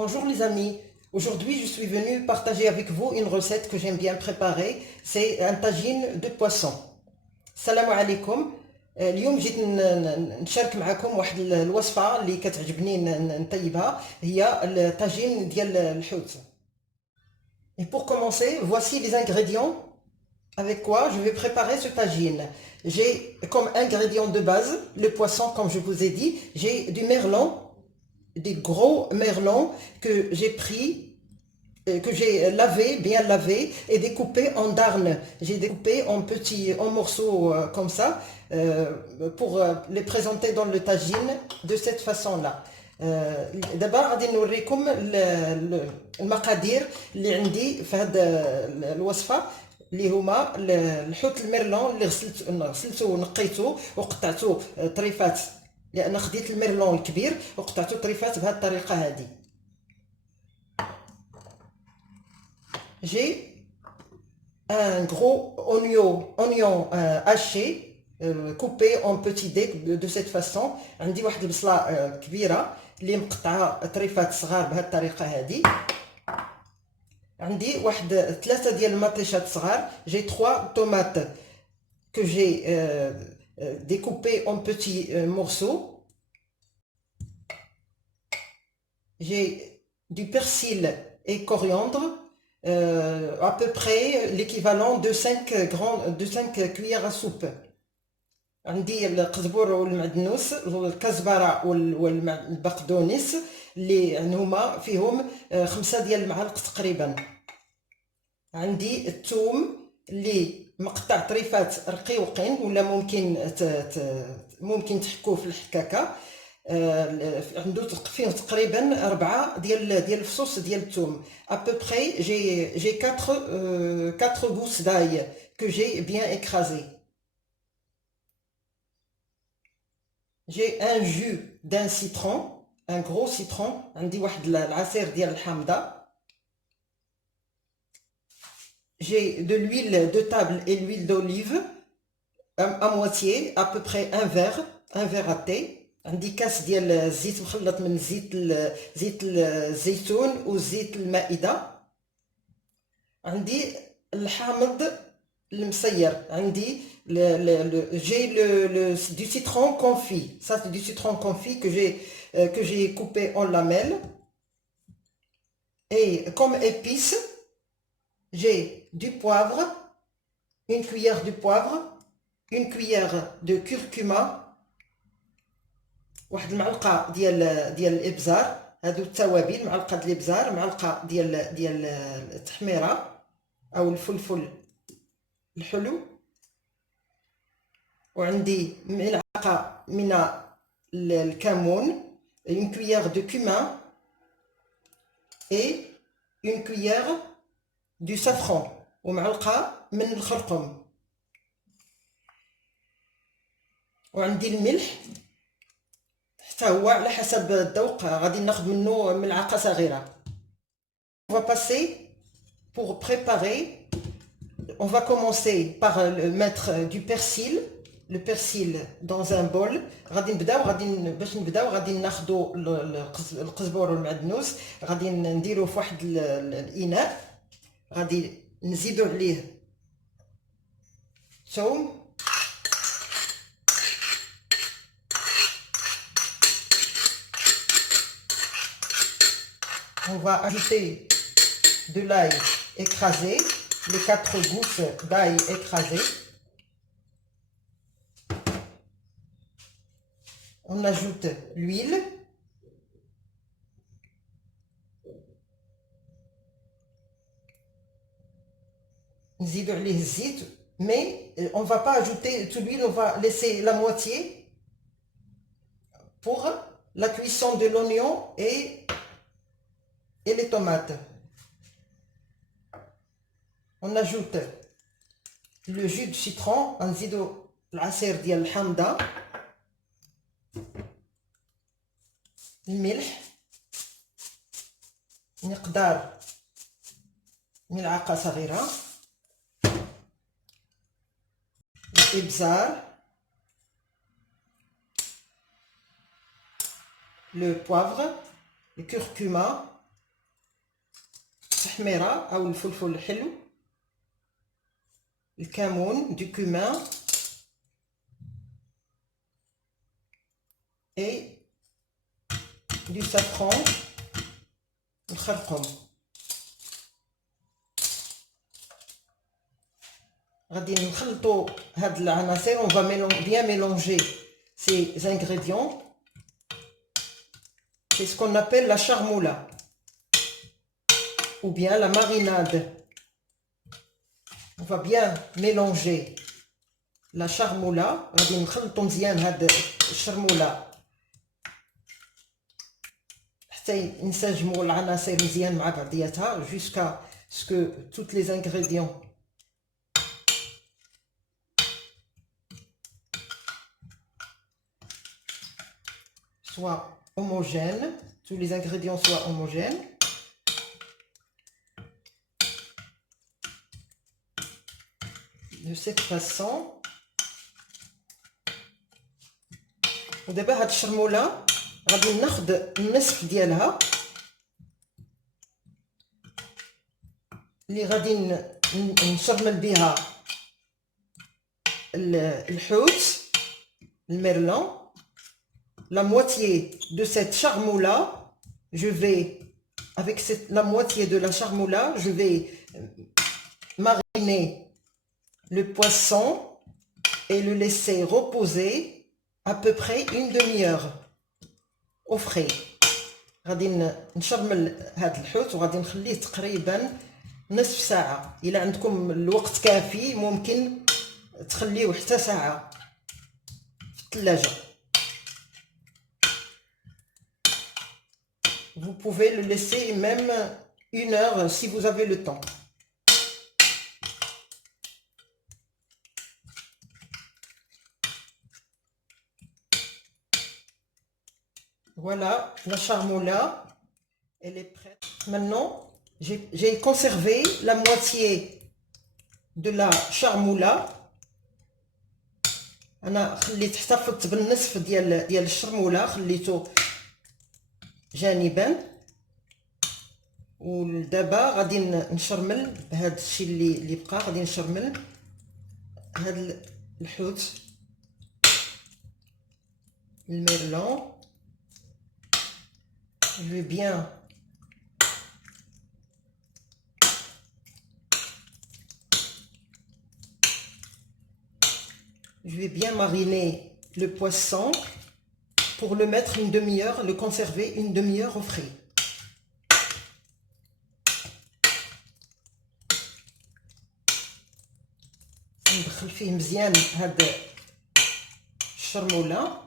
Bonjour les amis, aujourd'hui je suis venue partager avec vous une recette que j'aime bien préparer, c'est un tagine de poisson. السلام عليكم. اليوم جيت نشارك معكم واحد الوصفة اللي كتعجبني نطيبها، هي الطاجين ديال الحوت. Et pour commencer, voici les ingrédients avec quoi je vais préparer ce tagine. J'ai comme ingrédient de base le poisson, comme je vous ai dit, j'ai du merlan, des gros merlons que j'ai pris, que j'ai lavé, bien lavé et découpé en darnes. J'ai découpé en morceaux comme ça pour les présenter dans le tagine de cette façon-là. دابا غادي نوريكم المقادير اللي عندي في هذه الوصفه، اللي هما الحوت الميرلون اللي غسلته ونقيته وقطعته طريفات، لان خديت الميرلون الكبير وقطعته طريفات بهذه الطريقه هذه. J'ai un gros oignon haché, coupé en petits dés de cette façon. عندي واحد البصله كبيره اللي مقطعه طريفات صغار بهذه الطريقه هذه. عندي واحد 3 ديال المطيشات صغار. J'ai 3 tomates que j'ai découpées en petits morceaux. J'ai du persil et coriandre, à peu près l'équivalent de 5 cuillères à soupe. عندي القزبر والمعدنوس والكزبره والبقدونس اللي هما فيهم 5 ديال المعالق تقريبا. عندي الثوم اللي مقطع طريفات رقيقين، ولا ممكن تحكوه في الحكاكه. عنده فيه تقريبا 4 ديال الفصوص ديال الثوم. à peu près j'ai 4 gousses d'ail que j'ai bien écrasé. J'ai un jus d'un citron, un gros citron. عندي واحد العصير ديال الحامضه. J'ai de l'huile de table et l'huile d'olive à moitié, à peu près un verre à thé. عندي كاس ديال الزيت مخلط من زيت الزيتون وزيت المائدة. عندي الحامض المسير. عندي j'ai du citron confit. Ça c'est du citron confit que j'ai coupé en lamelles. Et comme épices, j'ai du poivre, une cuillère de poivre, une cuillère de curcuma, واحد المعلقه ديال الابزار. هادو التوابل، معلقه ديال الابزار، معلقه ديال التحميره او الفلفل الحلو، وعندي ملعقه من الكمون، une cuillère de cumin et une cuillère du safran ومعلقه من الخرقوم، وعندي الملح حتى هو على حسب الذوق، غادي ناخذ منه ملعقه صغيره. On va passer pour préparer. On va commencer par mettre du persil, le persil dans un bol. غادي باش نبداو غادي ناخذوا القزبر والمعدنوس، غادي نديروه في واحد الاناء، غادي نزيدوا عليه ثوم، on va ajouter de l'ail écrasé, les 4 gousses d'ail écrasées. On ajoute l'huile. نزيدو عليه الزيت، mais on va pas ajouter toute l'huile, on va laisser la moitié pour la cuisson de l'oignon et les tomates. On ajoute le jus de citron, نزيدو العصير ديال الحامضة، الملح مقدار ملعقة صغيرة، الإبزار، le poivre, le curcuma التحميرة أو الفلفل الحلو، الكمون du cumin et du safran نخرقهم. غادي نخلطوا هاد العناصر. on va bien mélanger ces ingrédients. C'est ce qu'on appelle la charmoula ou bien la marinade. On va bien mélanger la charmoula. غادي نخلطوا مزيان هاد الشرموله حتى ينسجموا العناصر مزيان مع بعضياتها jusqu'à ce que tous les ingrédients soient homogènes, tous les ingrédients soient homogènes. De cette façon. ودابا هاد الشرموله غادي ناخد النصف ديالها اللي غادي نشرمل بها الحوت الميرلون. La moitié de cette charmoula, je vais avec la moitié de la charmoula, je vais mariner le poisson et le laisser reposer à peu près une demi-heure au frais. غادي نشرمل هذا الحوت وغادي نخليه تقريبا نصف ساعة. إلا عندكم الوقت كافي ممكن تخليه حتى ساعة في الثلاجة. Vous pouvez le laisser même une heure si vous avez le temps. Voilà, la charmoula, elle est prête. Maintenant, j'ai conservé la moitié de la charmoula. أنا خليت احتفظت بالنصف ديال الشرموله خليته جانبا. ودابا غادي نشرمل بهذا الشيء اللي بقى. غادي نشرمل هذا الحوت الميرلون. Je vais bien mariner le poisson pour le mettre une demi-heure, le conserver une demi-heure au frais. ندخل فيه مزيان هاد الشرموله.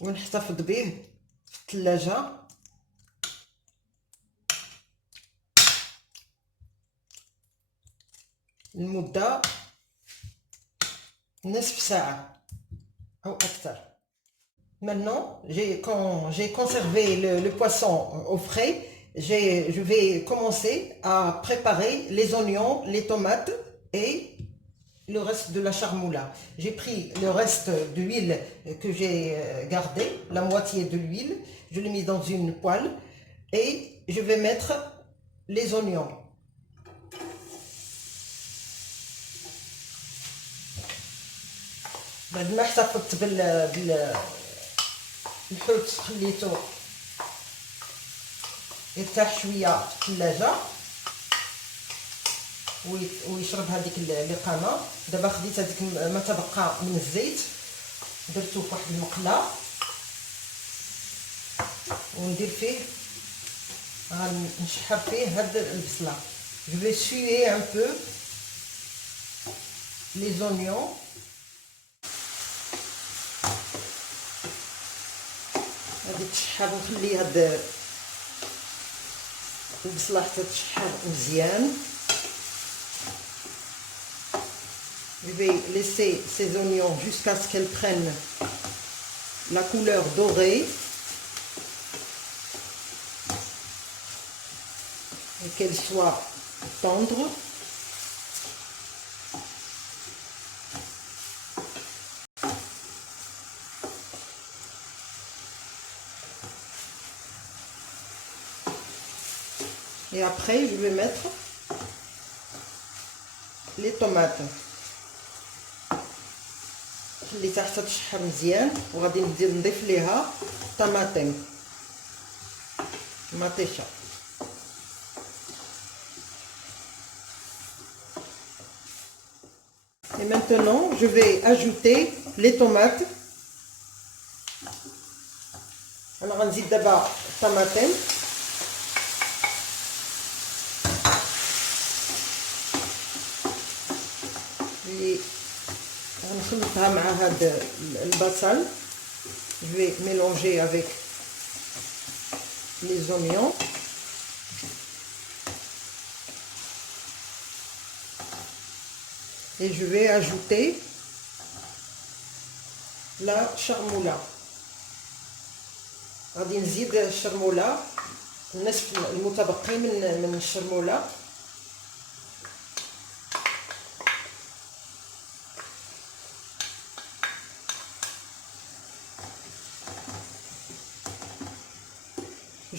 ونحتفظ به في الثلاجة لمدة نصف ساعة أو أكثر. Maintenant, quand j'ai conservé le poisson au frais, je vais commencer à préparer les oignons, les tomates et le reste de la charmoula. J'ai pris le reste de l'huile que j'ai gardé, la moitié de l'huile, je l'ai mis dans une poêle et je vais mettre les oignons. بعد ما احتفظت بالحوت خليته يرتاح شويه في الثلاجه ويشرب هذيك الإقامة. دابا خديت هذيك ما تبقى من الزيت درتو في واحد المقله وندير فيه غنشحر فيه هاد البصله. Je vais suer un peu les oignons. غادي تشحر نخلي هاد البصله حتى تشحر مزيان. Je vais laisser ces oignons jusqu'à ce qu'elles prennent la couleur dorée et qu'elles soient tendres. Et après, je vais mettre les tomates. خليتها حتى تشحر مزيان وغادي نضيف ليها طماطم مطيشه. Et maintenant, je vais ajouter les tomates. أنا غنزيد دابا الطماطم. اللي غنخلطها مع هاد البصل. Je vais mélanger avec les oignons. Et je vais ajouter la charmoula. غادي نزيد الشرموله النصف المتبقي من الشرموله.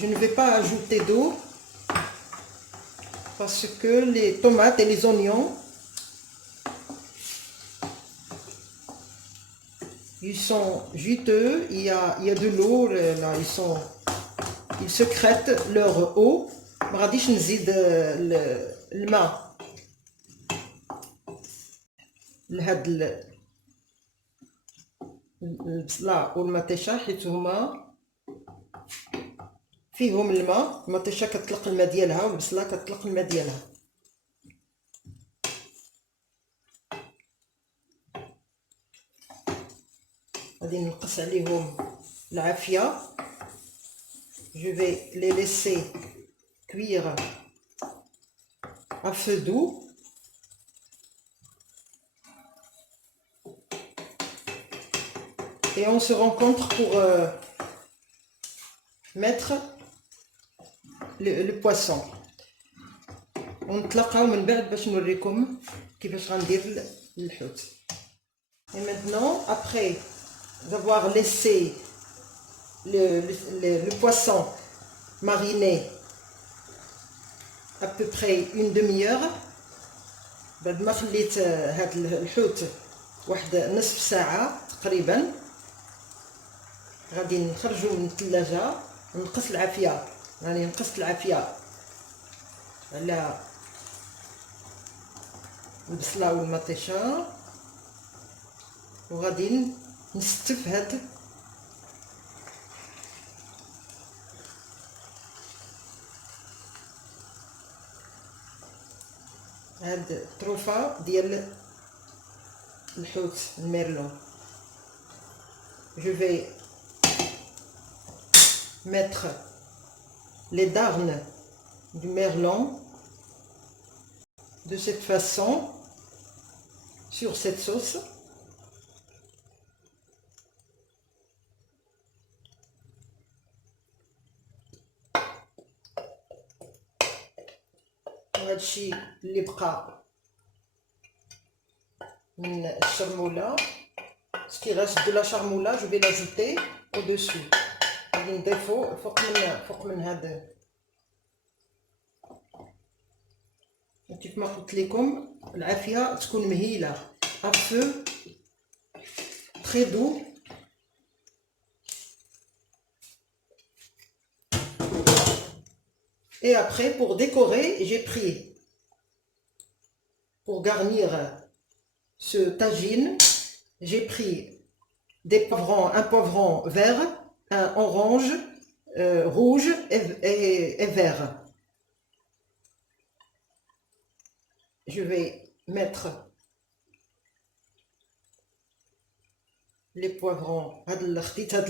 Je ne vais pas ajouter d'eau parce que les tomates et les oignons, ils sont juteux, il y a de l'eau là, ils sécrètent leur eau. ما غاديش نزيد الماء لهاد البصله والمطيشه حيت هما فيهم الماء. المطيشه كتطلق الماء ديالها والبصله كتطلق الماء ديالها. غادي نقص عليهم العافيه. Je vais les laisser cuire à feu doux. Et on se rencontre pour mettre le poisson. ونتلاقاو من بعد باش نوريكم كيفاش غندير الحوت. Et maintenant, après avoir laissé le poisson mariné à peu près une demi-heure, بعد ما خليت هاد الحوت واحد نصف ساعة تقريبا، غادي نخرجو من الثلاجة. نقص العافية، يعني نقصت العافية على البصلة والمطيشة، وغادي نستف هاد الطروفة ديال الحوت الميرلون. Je vais mettre les darnes du merlan de cette façon sur cette sauce. وهادشي اللي بقى من الشرموله. Ce qui reste de la charmoula, je vais l'ajouter au-dessus. غادي نضيفو فوق من هاد. كيف ما قلت لكم العافيه تكون مهيله à feu très doux. Et après, pour décorer, j'ai pris, pour garnir ce tagine, j'ai pris des poivrons, un poivron vert, un orange, rouge et vert. Je vais mettre les poivrons. هاد خديت هاد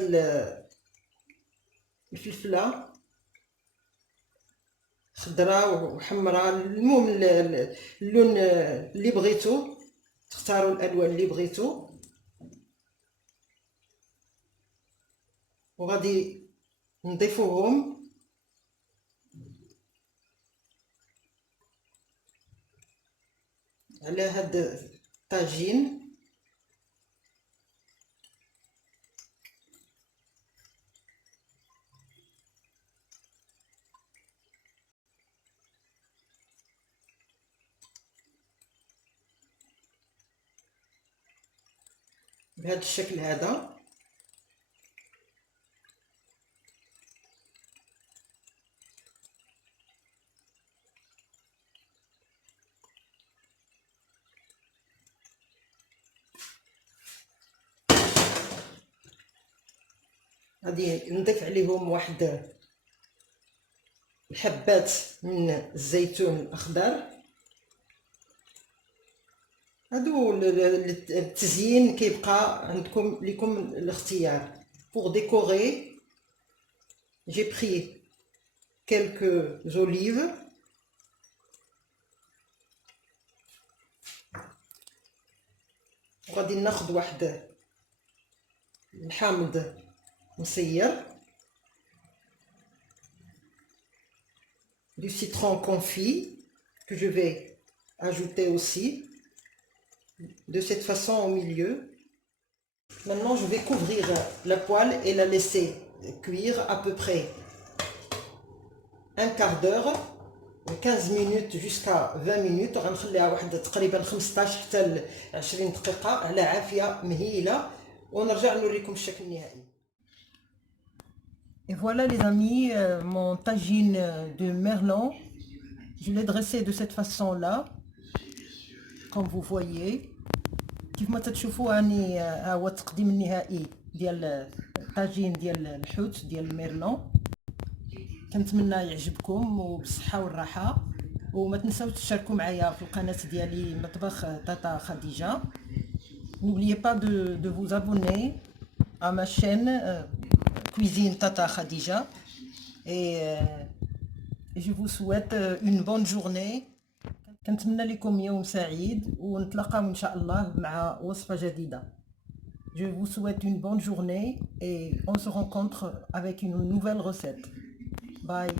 الفلفله خضراء وحمراء، المهم اللون اللي بغيتو، تختاروا الالوان اللي بغيتو. وغادي نضيفوهم على هاد الطاجين. بهذا الشكل هذا. غادي نضيف عليهم واحد الحبات من الزيتون الاخضر. هادو التزيين كيبقى عندكم لكم الاختيار. pour décorer j'ai pris quelques olives وغادي ناخذ واحد الحامض مسير du citron confit que je vais ajouter aussi de cette façon au milieu. Maintenant je vais couvrir la poêle et la laisser cuire à peu près un quart d'heure, 15 minutes jusqu'à 20 minutes. غنخليها واحد تقريبا 15 حتى ل 20 دقيقة على عافية مهيلة ونرجع نوريكم الشكل النهائي. Et voilà les amis, mon tagine de merlan, je l'ai dressé de cette façon là, comme vous voyez. كيف ما تشوفوا راني ها هو التقديم النهائي ديال الطاجين ديال الحوت ديال الميرلون. كنتمنى يعجبكم وبالصحه والراحه، وما تنساوش تشاركوا معايا في القناه ديالي مطبخ تاتا خديجه. N'oubliez pas de vous abonner à ma chaîne Cuisine Tata Khadija et je vous souhaite une bonne journée. كنتمنى لكم يوم سعيد ونتلاقاو ان شاء الله مع وصفة جديدة. Je vous souhaite une bonne journée et on se rencontre avec une nouvelle recette. Bye.